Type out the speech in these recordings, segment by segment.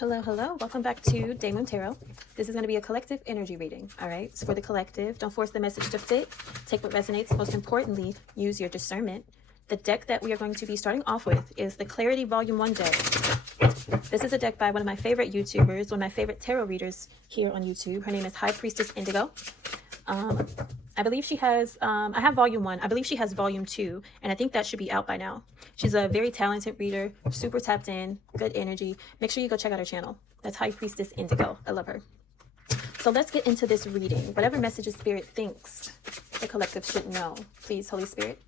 Hello, hello. Welcome back to Day Moon Tarot. This is going to be a collective energy reading. All right. So for the collective, don't force the message to fit. Take what resonates. Most importantly, use your discernment. The deck that we are going to be starting off with is the Clarity Volume 1 deck. This is a deck by one of my favorite YouTubers, one of my favorite tarot readers here on YouTube. Her name is High Priestess Indigo. I believe she has, I have volume 1. I believe she has volume 2, and I think that should be out by now. She's a very talented reader, super tapped in, good energy. Make sure you go check out her channel. That's High Priestess Indigo. I love her. So let's get into this reading. Whatever messages Spirit thinks the collective should know. Please, Holy Spirit.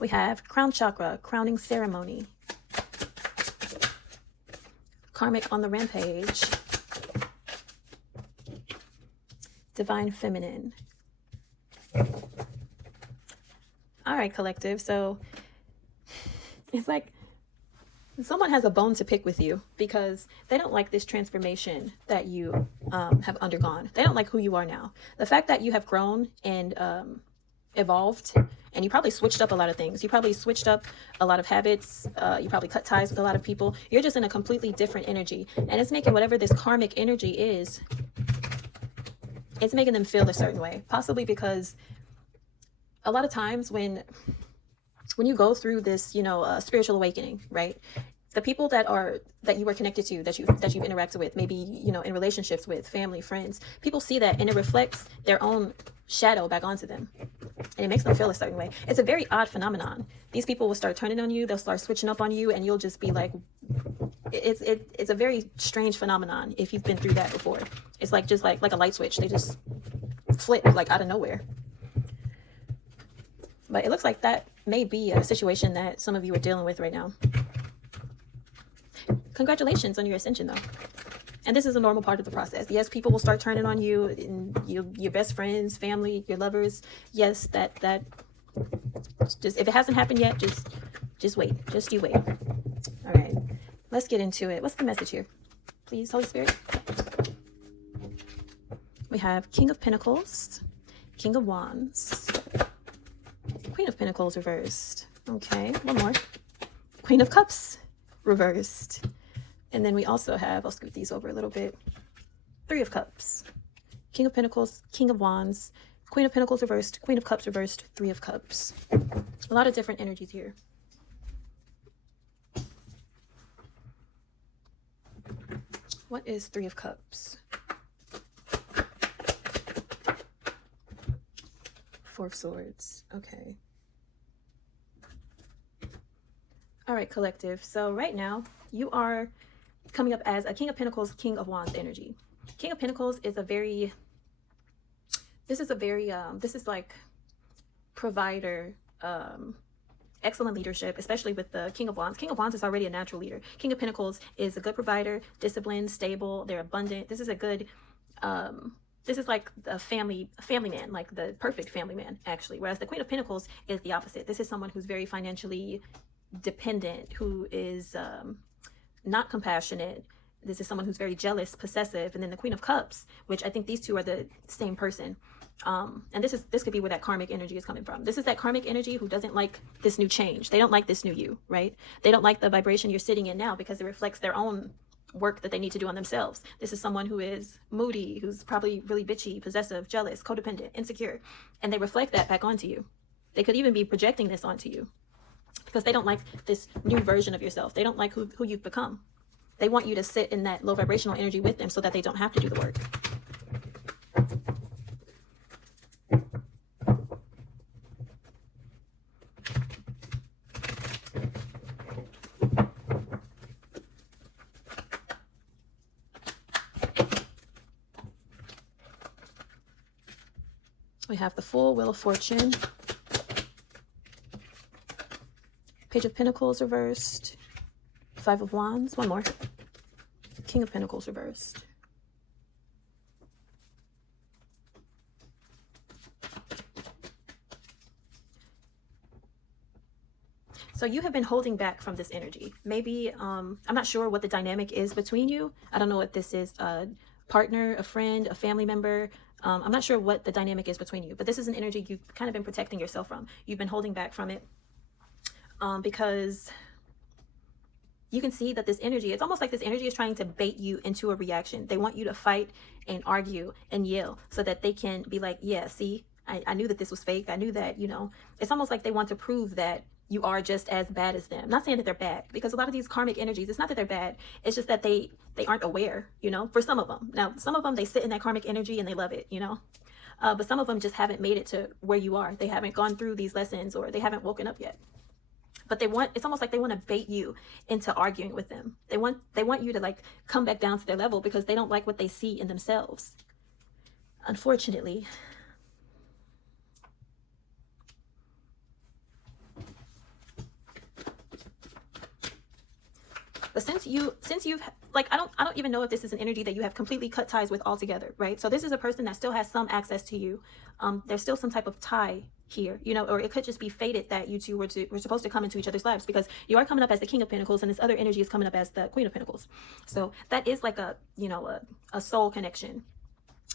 We have Crown Chakra, Crowning Ceremony. Karmic on the Rampage. Divine Feminine. All right, collective. So it's like someone has a bone to pick with you because they don't like this transformation that you have undergone. They don't like who you are now. The fact that you have grown and evolved, and you probably switched up a lot of things. You probably switched up a lot of habits. You probably cut ties with a lot of people. You're just in a completely different energy. And it's making whatever this karmic energy is, it's making them feel a certain way. Possibly because a lot of times when you go through this, spiritual awakening, right? The people that you are connected to, that you've interacted with, maybe, in relationships with, family, friends, people see that and it reflects their own shadow back onto them. And it makes them feel a certain way. It's a very odd phenomenon. These people will start turning on you, they'll start switching up on you, and you'll just be like, it's a very strange phenomenon if you've been through that before. It's like just like a light switch. They just flip like out of nowhere. But it looks like that may be a situation that some of you are dealing with right now. Congratulations on your ascension, though. And this is a normal part of the process. Yes, people will start turning on you, and your best friends, family, your lovers. Yes, that just, if it hasn't happened yet, just wait. Just you wait. All right, let's get into it. What's the message here? Please, Holy Spirit. We have King of Pentacles, King of Wands, Queen of Pentacles reversed. Okay, one more. Queen of Cups reversed. And then we also have, I'll scoot these over a little bit, Three of Cups, King of Pentacles, King of Wands, Queen of Pentacles reversed, Queen of Cups reversed, Three of Cups. A lot of different energies here. What is Three of Cups? Four of Swords. Okay. All right, collective. So right now you are coming up as a King of Pentacles, King of Wands energy. King of Pentacles is this is like provider, excellent leadership, especially with the King of Wands. King of Wands is already a natural leader. King of Pentacles is a good provider, disciplined, stable, they're abundant. This is a good, this is like a family man, like the perfect family man, actually. Whereas the Queen of Pentacles is the opposite. This is someone who's very financially dependent, who is not compassionate. This is someone who's very jealous, possessive. And then the Queen of Cups, which I think these two are the same person. And this could be where that karmic energy is coming from. This is that karmic energy who doesn't like this new change. They don't like this new you, right? They don't like the vibration you're sitting in now because it reflects their own work that they need to do on themselves. This is someone who is moody, who's probably really bitchy, possessive, jealous, codependent, insecure. And they reflect that back onto you. They could even be projecting this onto you because they don't like this new version of yourself. They don't like who you've become. They want you to sit in that low vibrational energy with them so that they don't have to do the work. We have the Full Wheel of Fortune, Page of Pentacles reversed, Five of Wands, one more, King of Pentacles reversed. So you have been holding back from this energy. Maybe, I'm not sure what the dynamic is between you. I don't know if this is a partner, a friend, a family member. I'm not sure what the dynamic is between you, but this is an energy you've kind of been protecting yourself from. You've been holding back from it. because you can see that this energy, it's almost like this energy is trying to bait you into a reaction. They want you to fight and argue and yell so that they can be like, yeah, see, I knew that this was fake. I knew that, you know, it's almost like they want to prove that you are just as bad as them. Not saying that they're bad, because a lot of these karmic energies, it's not that they're bad. It's just that they aren't aware, you know, for some of them. Now, some of them, they sit in that karmic energy and they love it, you know. But some of them just haven't made it to where you are. They haven't gone through these lessons, or they haven't woken up yet. But it's almost like they want to bait you into arguing with them. They want you to like come back down to their level because they don't like what they see in themselves. Unfortunately. But since you've like, I don't even know if this is an energy that you have completely cut ties with altogether, right? So this is a person that still has some access to you. There's still some type of tie here, you know, or it could just be fated that you two were supposed to come into each other's lives, because you are coming up as the King of Pentacles and this other energy is coming up as the Queen of Pentacles. So that is like a, you know, a soul connection.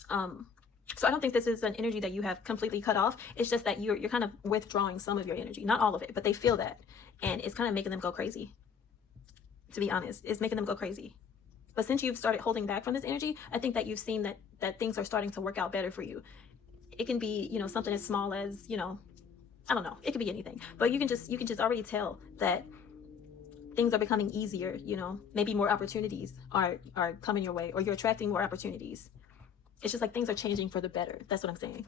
So I don't think this is an energy that you have completely cut off. It's just that you're kind of withdrawing some of your energy, not all of it, but they feel that, and it's kind of making them go crazy. To be honest, it's making them go crazy. But since you've started holding back from this energy, I think that you've seen that things are starting to work out better for you. It can be, you know, something as small as, you know, I don't know, it could be anything, but you can just already tell that things are becoming easier, you know, maybe more opportunities are coming your way, or you're attracting more opportunities. It's just like things are changing for the better. That's what I'm saying.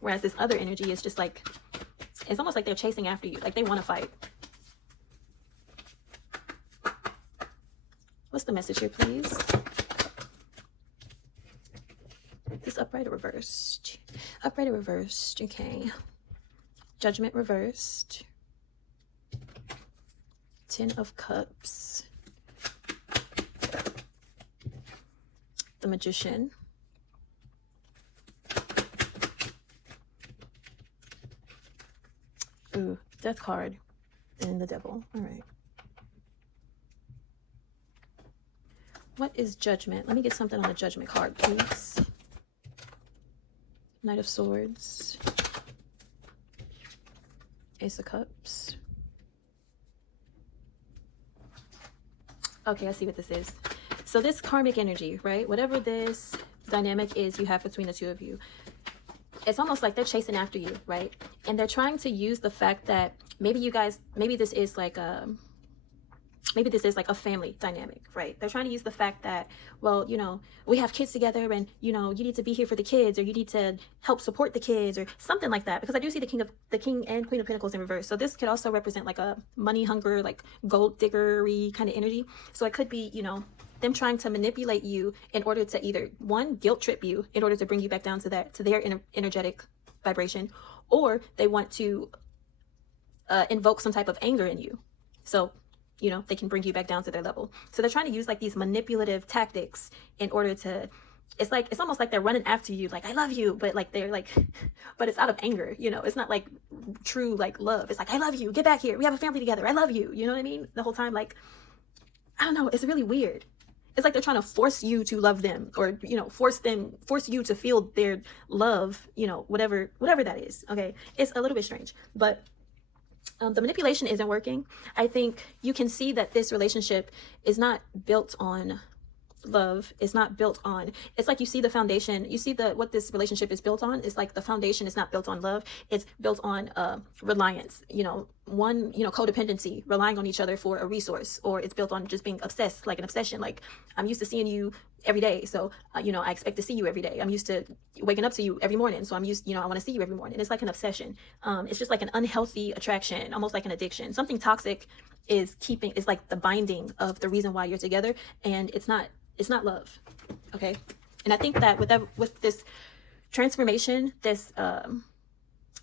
Whereas this other energy is just like, it's almost like they're chasing after you, like they want to fight. What's the message here, please? This upright or reversed? Upright or reversed? Okay. Judgment reversed. 10 of Cups. The Magician. Ooh, Death card. And the Devil. All right. What is Judgment? Let me get something on the Judgment card, please. Knight of Swords. Ace of Cups. Okay, I see what this is. So this karmic energy, right? Whatever this dynamic is you have between the two of you, it's almost like they're chasing after you, right? And they're trying to use the fact that maybe this is like a family dynamic, right? They're trying to use the fact that, well, you know, we have kids together and, you know, you need to be here for the kids, or you need to help support the kids, or something like that. Because I do see the King and Queen of Pentacles in reverse. So this could also represent like a money hunger, like gold diggery kind of energy. So it could be, you know, them trying to manipulate you in order to either, one, guilt trip you in order to bring you back down to their energetic vibration, or they want to invoke some type of anger in you. So, you know, they can bring you back down to their level. So they're trying to use like these manipulative tactics in order to, it's almost like they're running after you, like, I love you, but like they're like, but it's out of anger, you know, it's not like true like love. It's like, I love you, get back here, we have a family together, I love you, you know what I mean? The whole time, like, I don't know, it's really weird. It's like they're trying to force you to love them, or, you know, force you to feel their love, you know, whatever that is. Okay, it's a little bit strange, but the manipulation isn't working. I think you can see that this relationship is not built on love. It's not built on, it's like you see the foundation, you see what this relationship is built on. It's like the foundation is not built on love. It's built on reliance, you know, one, you know, codependency, relying on each other for a resource, or it's built on just being obsessed, like an obsession. Like, I'm used to seeing you every day, so you know, I expect to see you every day. I'm used to waking up to you every morning, so I'm used, you know, I want to see you every morning. It's like an obsession. It's just like an unhealthy attraction, almost like an addiction. Something toxic is like the binding of the reason why you're together, and it's not love. Okay. And I think that with this transformation, this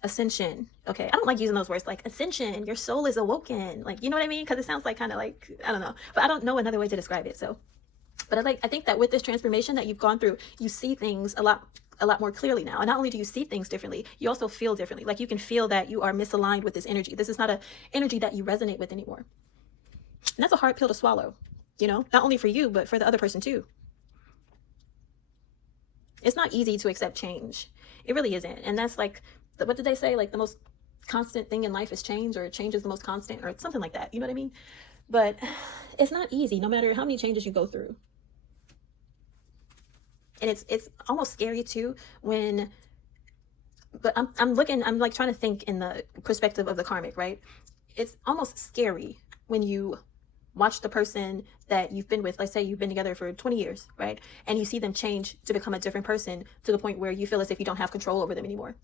ascension, okay, I don't like using those words, like ascension, your soul is awoken, like, you know what I mean? Because it sounds like kind of like, I don't know, but I don't know another way to describe it. So, but I think that with this transformation that you've gone through, you see things a lot more clearly now. And not only do you see things differently, you also feel differently. Like, you can feel that you are misaligned with this energy. This is not an energy that you resonate with anymore. And that's a hard pill to swallow, you know, not only for you, but for the other person too. It's not easy to accept change. It really isn't. And that's like, what did they say? Like, the most constant thing in life is change, or change is the most constant, or something like that. You know what I mean? But it's not easy, no matter how many changes you go through. And it's almost scary too when, but I'm like trying to think in the perspective of the karmic, right? It's almost scary when you watch the person that you've been with, let's say you've been together for 20 years, right? And you see them change to become a different person to the point where you feel as if you don't have control over them anymore.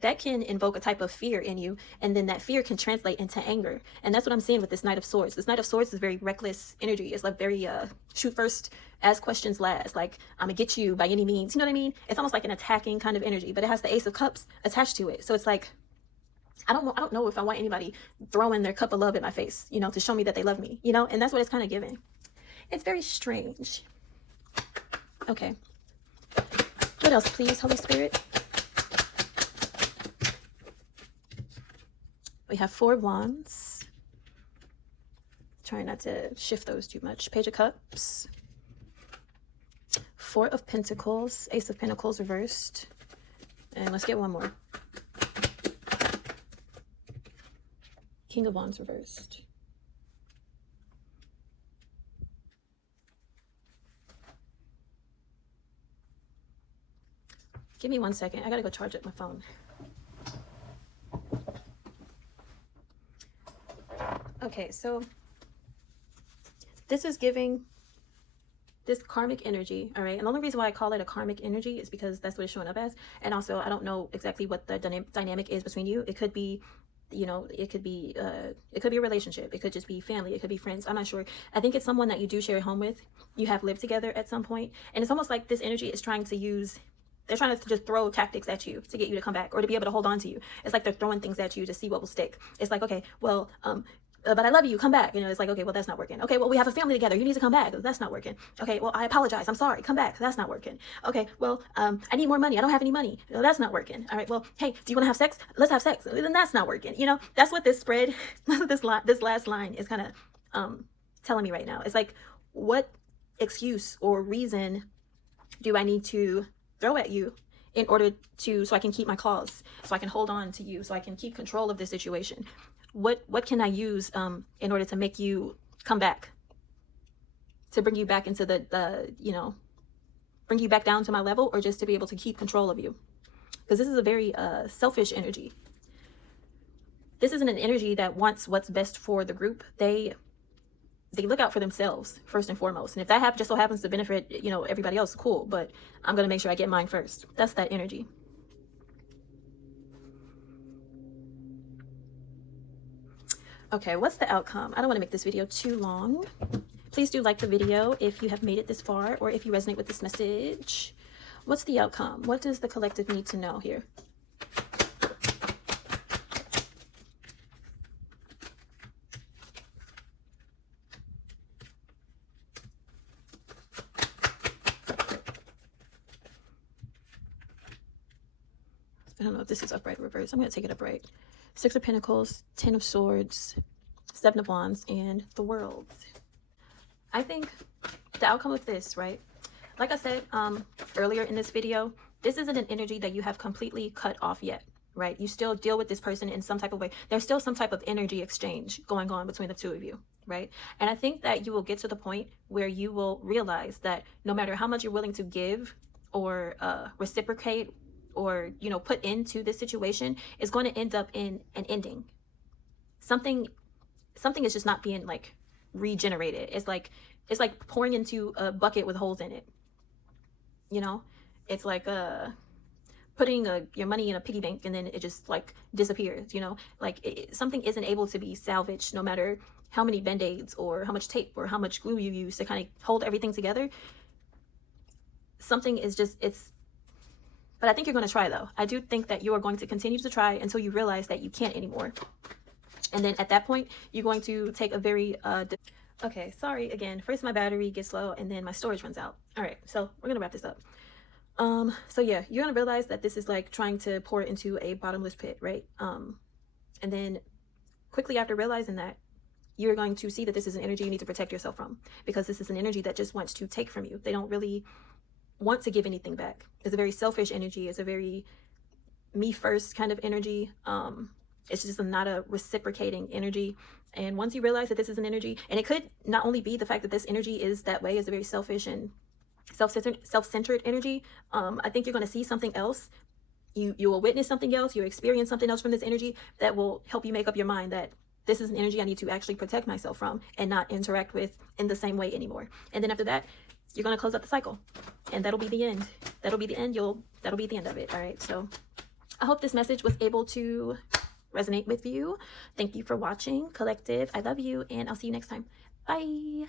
That can invoke a type of fear in you, and then that fear can translate into anger. And that's what I'm seeing with this Knight of Swords. This Knight of Swords is very reckless energy. It's like very shoot first, ask questions last. Like, I'm gonna get you by any means. You know what I mean? It's almost like an attacking kind of energy, but it has the Ace of Cups attached to it. So it's like, I don't know if I want anybody throwing their cup of love in my face, you know, to show me that they love me, you know. And that's what it's kind of giving. It's very strange. Okay, what else, please, Holy Spirit? We have 4 of Wands. Trying not to shift those too much. Page of Cups. 4 of Pentacles. Ace of Pentacles reversed. And let's get one more. King of Wands reversed. Give me 1 second. I gotta go charge up my phone. Okay, so this is giving this karmic energy, all right? And the only reason why I call it a karmic energy is because that's what it's showing up as. And also, I don't know exactly what the dynamic is between you. It could be, you know, it could be a relationship. It could just be family. It could be friends. I'm not sure. I think it's someone that you do share a home with. You have lived together at some point. And it's almost like this energy is trying to use, they're trying to just throw tactics at you to get you to come back, or to be able to hold on to you. It's like they're throwing things at you to see what will stick. It's like, okay, well, but I love you, come back. You know, it's like, okay, well, that's not working. Okay, well, we have a family together. You need to come back. That's not working. Okay, well, I apologize. I'm sorry. Come back. That's not working. Okay, well, I need more money. I don't have any money. That's not working. All right, well, hey, do you want to have sex? Let's have sex. Then that's not working. You know, that's what this spread, this last line is kind of telling me right now. It's like, what excuse or reason do I need to throw at you in order to, so I can keep my claws, so I can hold on to you, so I can keep control of this situation? What can I use in order to make you come back, to bring you back into the you know, bring you back down to my level, or just to be able to keep control of you? Because this is a very selfish energy. This isn't an energy that wants what's best for the group. They look out for themselves first and foremost. And if that just so happens to benefit, you know, everybody else, cool. But I'm gonna make sure I get mine first. That's that energy. Okay, what's the outcome? I don't want to make this video too long. Please do like the video if you have made it this far, or if you resonate with this message. What's the outcome? What does the collective need to know here? I don't know if this is upright or reverse. I'm going to take it upright. 6 of Pentacles, 10 of Swords, 7 of Wands, and the World. I think the outcome of this, right? Like I said earlier in this video, this isn't an energy that you have completely cut off yet, right? You still deal with this person in some type of way. There's still some type of energy exchange going on between the two of you, right? And I think that you will get to the point where you will realize that no matter how much you're willing to give or reciprocate, or, you know, put into this situation, is going to end up in an ending. Something is just not being like regenerated. It's like pouring into a bucket with holes in it. You know, it's like putting your money in a piggy bank and then it just like disappears. You know, like something isn't able to be salvaged no matter how many band-aids or how much tape or how much glue you use to kind of hold everything together. Something is just, but I think you're going to try, though. I do think that you are going to continue to try until you realize that you can't anymore. And then at that point, you're going to take a very... Okay, sorry, again. First, my battery gets low, and then my storage runs out. All right, so we're going to wrap this up. So yeah, you're going to realize that this is like trying to pour it into a bottomless pit, right? And then quickly after realizing that, you're going to see that this is an energy you need to protect yourself from, because this is an energy that just wants to take from you. They don't really want to give anything back. It's a very selfish energy. It's a very me first kind of energy. It's just not a reciprocating energy. And once you realize that this is an energy, and it could not only be the fact that this energy is that way, is a very selfish and self-centered energy. I think you're going to see something else. You will witness something else. You'll experience something else from this energy that will help you make up your mind that this is an energy I need to actually protect myself from and not interact with in the same way anymore. And then after that, you're going to close up the cycle, and that'll be the end. That'll be the end. That'll be the end of it. All right. So I hope this message was able to resonate with you. Thank you for watching, collective. I love you, and I'll see you next time. Bye.